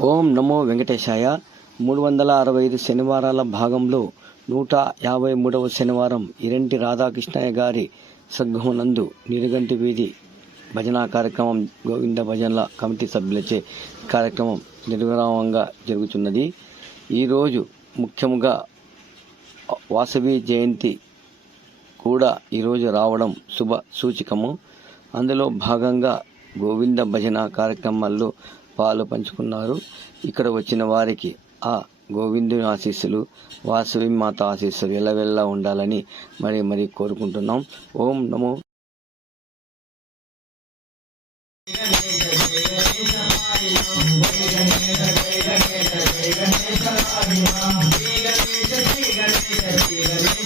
ఓం నమో వెంకటేశాయ. మూడు వందల అరవై ఐదు శనివారాల భాగంలో నూట యాభై మూడవ శనివారం ఇరంటి రాధాకృష్ణయ్య గారి సద్గమనందు నిరుగంటి వీధి భజన కార్యక్రమం గోవింద భజనల కమిటీ సభ్యులచే కార్యక్రమం నిర్విరామంగా జరుగుతున్నది. ఈరోజు ముఖ్యంగా వాసవి జయంతి కూడా ఈరోజు రావడం శుభ సూచికము. అందులో భాగంగా గోవింద భజన కార్యక్రమాల్లో పాలు పంచుకున్నారు. ఇక్కడ వచ్చిన వారికి ఆ గోవిందుని ఆశీస్సులు వాసవి మాత ఆశీస్సులు ఎల్లవెల్లా ఉండాలని మరి మరి కోరుకుంటున్నాం. ఓం నమో మహిలో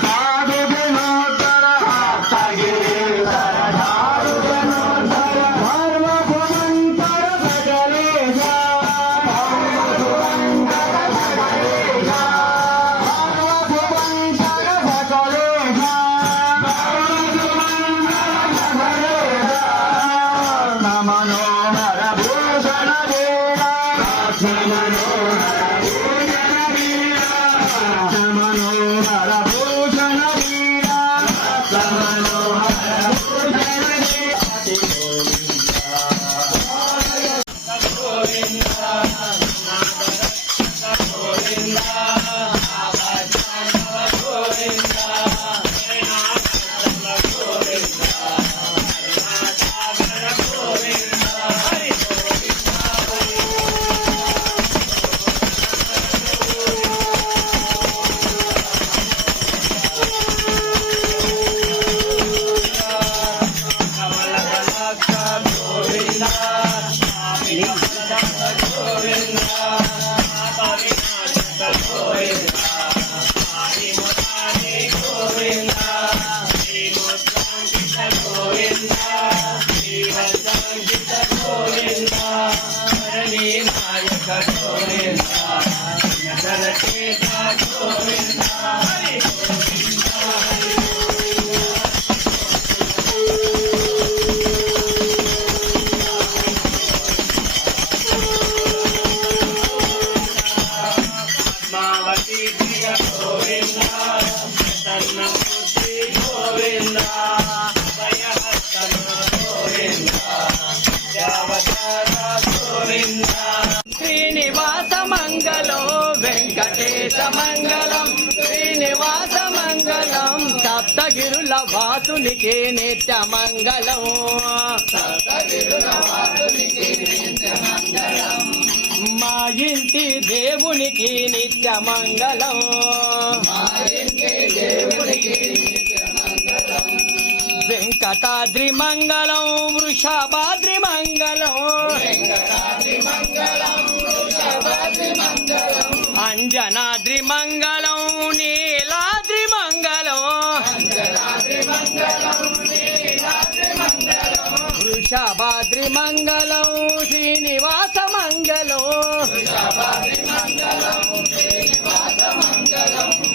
Bye. వాసునికే నిత్య మంగళం మా ఇంటి దేవునికి నిత్య మంగళం వెంకటాద్రి మంగళం వృషభాద్రి మంగళం. మంగళం శ్రీనివాస మంగళం.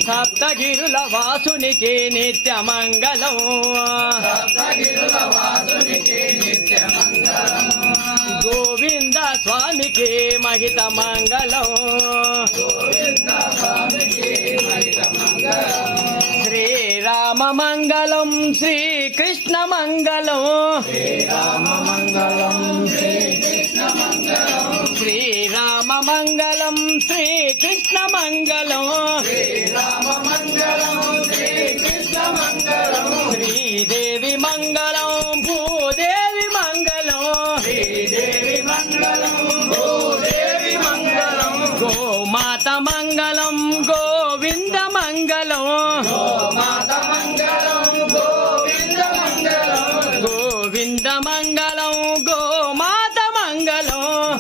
సప్తగిరుల వాసునికి నిత్య మంగళం. గోవింద స్వామికి మహిత మంగళం. శ్రీరామ మంగళం శ్రీకృష్ణ మంగళం శ్రీరామ మంగళం శ్రీకృష్ణ మంగళం శ్రీదేవి మంగళం.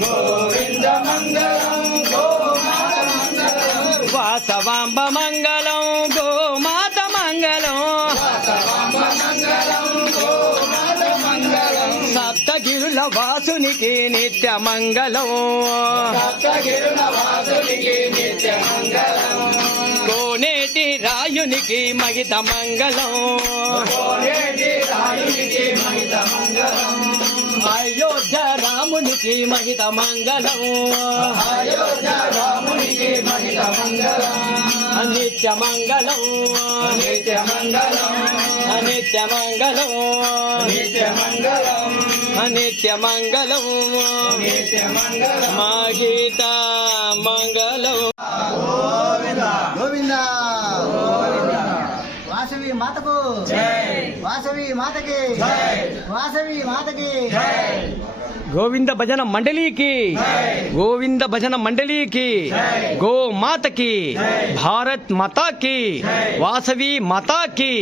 గోవింద మంగళం గోమాత మంగళం. వాసవాంబ మంగళం గోమాత మంగళం. సప్తగిరుల వాసునికి నిత్య మంగళం. కోనేటి రాయునికి మహిత మంగళం. అయోధ్య రామునికి మహిత మంగళం. నిత్య మంగళం. నిత్య మంగళం. నిత్య మంగళం. నిత్య మంగళం. మహిత మంగళం. గోవింద వాసవి మాతకు. వాసవి మాతకి. వాసవి మాతకి. గోవింద భజన మండలికి. గోవింద భజన మండలికి. గో మాతకి భారత్ మాతాకి. వాసవి మాతాకి.